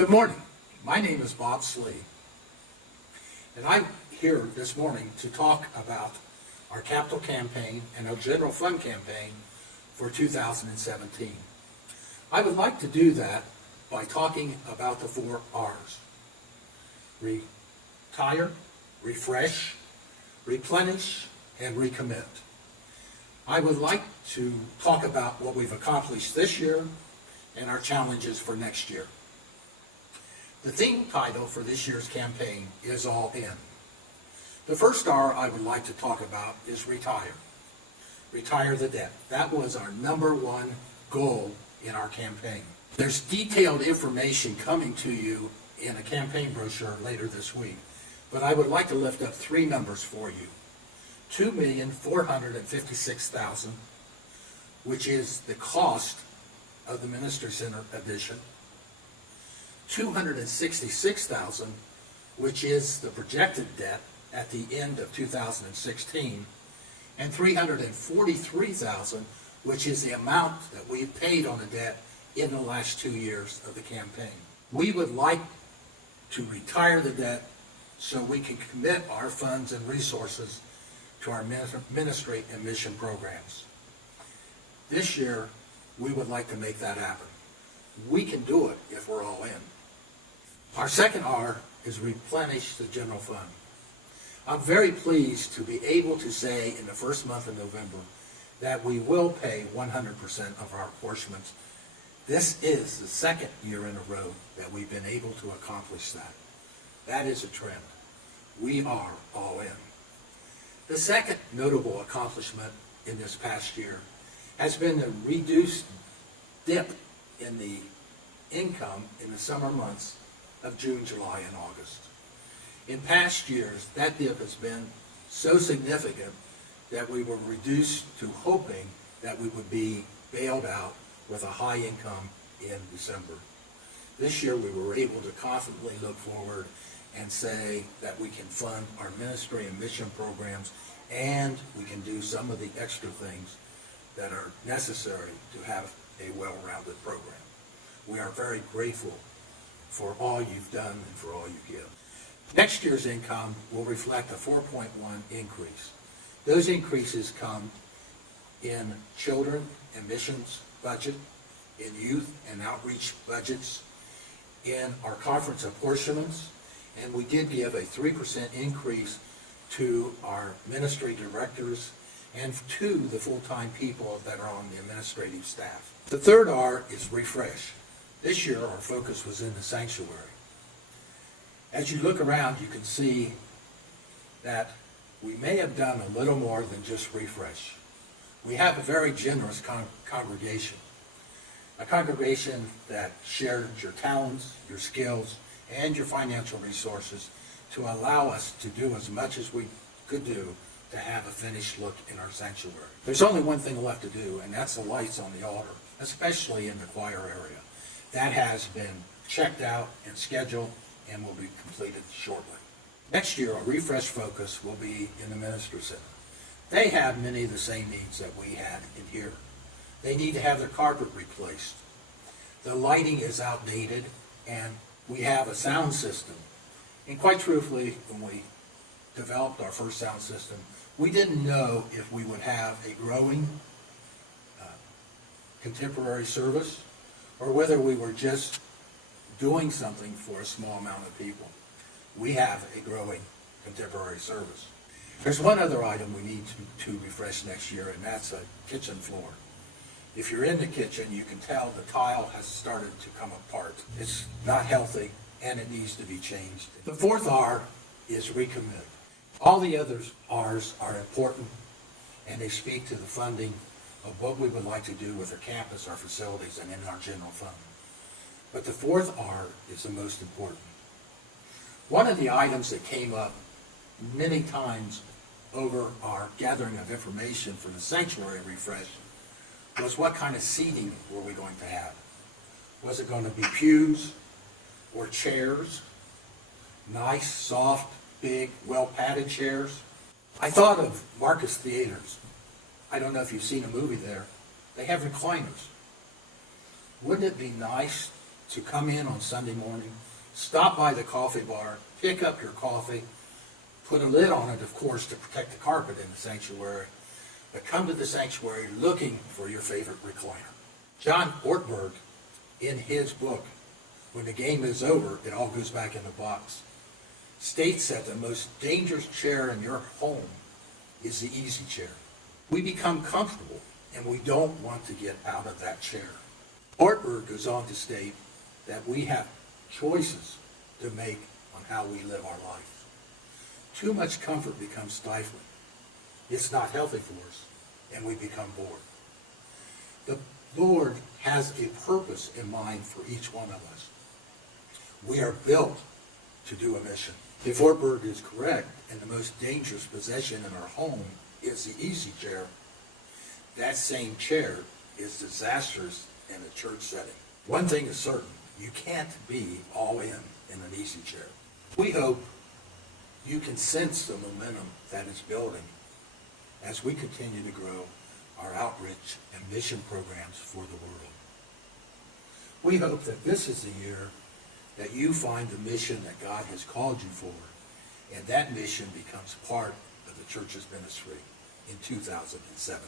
Good morning. My name is Bob Slee, and I'm here this morning to talk about our capital campaign and our general fund campaign for 2017. I would like to do that by talking about the 4 R's. Retire, refresh, replenish, and recommit. I would like to talk about what we've accomplished this year and our challenges for next year. The theme title for this year's campaign is All In. The first R I would like to talk about is retire. Retire the debt. That was our number one goal in our campaign. There's detailed information coming to you in a campaign brochure later this week, but I would like to lift up 3 numbers for you. $2,456,000, which is the cost of the Minister Center addition. $266,000, which is the projected debt at the end of 2016, and $343,000, which is the amount that we've paid on the debt in the last 2 years of the campaign. We would like to retire the debt so we can commit our funds and resources to our ministry and mission programs. This year, we would like to make that happen. We can do it if we're all in. Our second R is replenish the general fund. I'm very pleased to be able to say in the first month of November that we will pay 100% of our apportionments. This is the second year in a row that we've been able to accomplish that. That is a trend. We are all in. The second notable accomplishment in this past year has been the reduced dip in the income in the summer months of June, July, and August. In past years, that dip has been so significant that we were reduced to hoping that we would be bailed out with a high income in December. This year, we were able to confidently look forward and say that we can fund our ministry and mission programs, and we can do some of the extra things that are necessary to have a well-rounded program. We are very grateful for all you've done and for all you give. Next year's income will reflect a 4.1 increase. Those increases come in children and missions budget, in youth and outreach budgets, in our conference apportionments, and we did give a 3% increase to our ministry directors and to the full-time people that are on the administrative staff. The third R is refresh. This year, our focus was in the sanctuary. As you look around, you can see that we may have done a little more than just refresh. We have a very generous congregation, a congregation that shares your talents, your skills, and your financial resources to allow us to do as much as we could do to have a finished look in our sanctuary. There's only one thing left to do, and that's the lights on the altar, especially in the choir area. That has been checked out and scheduled and will be completed shortly. Next year, our refresh focus will be in the Minister Center. They have many of the same needs that we had in here. They need to have their carpet replaced. The lighting is outdated, and we have a sound system. And quite truthfully, when we developed our first sound system, we didn't know if we would have a growing contemporary service or whether we were just doing something for a small amount of people. We have a growing contemporary service. There's one other item we need to refresh next year, and that's a kitchen floor. If you're in the kitchen, you can tell the tile has started to come apart. It's not healthy, and it needs to be changed. The fourth R is recommit. All the other R's are important, and they speak to the funding of what we would like to do with our campus, our facilities, and in our general fund. But the fourth R is the most important. One of the items that came up many times over our gathering of information for the sanctuary refresh was what kind of seating were we going to have? Was it going to be pews or chairs? Nice, soft, big, well-padded chairs? I thought of Marcus Theaters. I don't know if you've seen a movie there. They have recliners. Wouldn't it be nice to come in on Sunday morning, stop by the coffee bar, pick up your coffee, put a lid on it, of course, to protect the carpet in the sanctuary, but come to the sanctuary looking for your favorite recliner. John Ortberg, in his book, When the Game is Over, It All Goes Back in the Box, states that the most dangerous chair in your home is the easy chair. We become comfortable and we don't want to get out of that chair. Ortberg goes on to state that we have choices to make on how we live our life. Too much comfort becomes stifling. It's not healthy for us, and we become bored. The Lord has a purpose in mind for each one of us. We are built to do a mission. If Ortberg is correct, and the most dangerous possession in our home is the easy chair, that same chair is disastrous in a church setting. One thing is certain, you can't be all in an easy chair. We hope you can sense the momentum that is building as we continue to grow our outreach and mission programs for the world. We hope that this is the year that you find the mission that God has called you for, and that mission becomes part of the church's ministry in 2017.